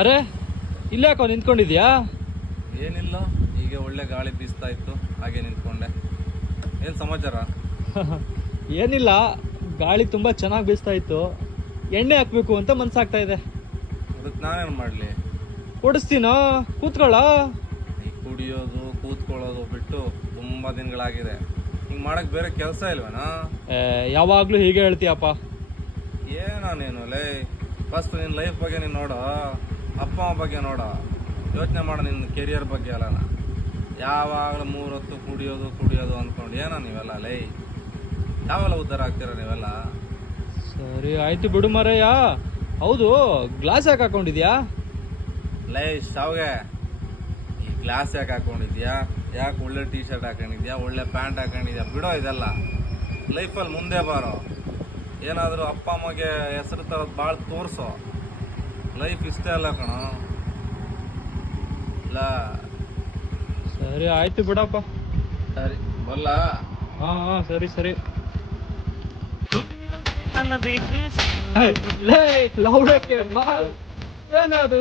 ಅರೆ ಇಲ್ಲೇ ಯಾಕೋ ನಿಂತ್ಕೊಂಡಿದ್ಯಾ? ಏನಿಲ್ಲ, ಈಗ ಒಳ್ಳೆ ಗಾಳಿ ಬೀಸ್ತಾ ಇತ್ತು, ಹಾಗೆ ನಿಂತ್ಕೊಂಡೆ. ಏನು ಸಮಾಚಾರ? ಏನಿಲ್ಲ, ಗಾಳಿ ತುಂಬಾ ಚೆನ್ನಾಗಿ ಬೀಸ್ತಾ ಇತ್ತು. ಎಣ್ಣೆ ಹಾಕ್ಬೇಕು ಅಂತ ಮನ್ಸಾಗ್ತಾ ಇದೆ. ಅದಕ್ಕೆ ನಾನೇನು ಮಾಡಲಿ? ಓಡಿಸ್ತೀನೋ, ಕೂತ್ಕೊಳ್ಳ. ಈ ಕುಡಿಯೋದು ಕೂತ್ಕೊಳ್ಳೋದು ಬಿಟ್ಟು ತುಂಬ ದಿನಗಳಾಗಿದೆ. ಹಿಂಗೆ ಮಾಡಕ್ಕೆ ಬೇರೆ ಕೆಲಸ ಇಲ್ವೇನಾ? ಯಾವಾಗ್ಲೂ ಹೀಗೆ ಹೇಳ್ತೀಯಪ್ಪ. ಏನೋ ನೀನು ಲೇ, ಫಸ್ಟ್ ನಿನ್ನ ಲೈಫ್ ಬಗ್ಗೆ ನೀನು ನೋಡೋ, ಅಪ್ಪ ಅಮ್ಮ ಬಗ್ಗೆ ನೋಡೋ, ಯೋಚನೆ ಮಾಡೋ ನಿನ್ನ ಕೆರಿಯರ್ ಬಗ್ಗೆ ಅಲ್ಲನ. ಯಾವಾಗಲೂ 3 ಹೊತ್ತು ಕುಡಿಯೋದು ಅಂದ್ಕೊಂಡು ಏನೋ ನೀವೆಲ್ಲ ಲೈ, ಯಾವೆಲ್ಲ ಉದ್ಧಾರ ಆಗ್ತೀರ ನೀವೆಲ್ಲ? ಸರಿ ಆಯ್ತು ಬಿಡು ಮರಯ್ಯ. ಹೌದು, ಗ್ಲಾಸ್ ಯಾಕೆ ಹಾಕೊಂಡಿದ್ಯಾ? ಲೈ ಶಾವ್ಗೆ, ಈ ಗ್ಲಾಸ್ ಯಾಕೆ ಹಾಕೊಂಡಿದ್ಯಾ? ಯಾಕೆ ಒಳ್ಳೆ ಟೀ ಶರ್ಟ್ ಹಾಕೊಂಡಿದ್ಯಾ, ಒಳ್ಳೆ ಪ್ಯಾಂಟ್ ಹಾಕೊಂಡಿದ್ಯಾ? ಬಿಡೋ ಇದೆಲ್ಲ. ಲೈಫಲ್ಲಿ ಮುಂದೆ ಬಾರೋ, ಏನಾದರೂ ಅಪ್ಪ ಅಮ್ಮಗೆ ಹೆಸರು ತರೋದು ಭಾಳ ತೋರಿಸೋ. ಲೈಫ್ ಇಷ್ಟೇ ಅಲ್ಲ ಕಣೋ. ಇಲ್ಲ ಸರಿ ಆಯ್ತು ಬಿಡಪ್ಪ. ಸರಿ ಬಲ್ಲ. ಹಾ ಸರಿ ಸರಿ. ಲೌಡಕ್ಕೆ ಏನದು?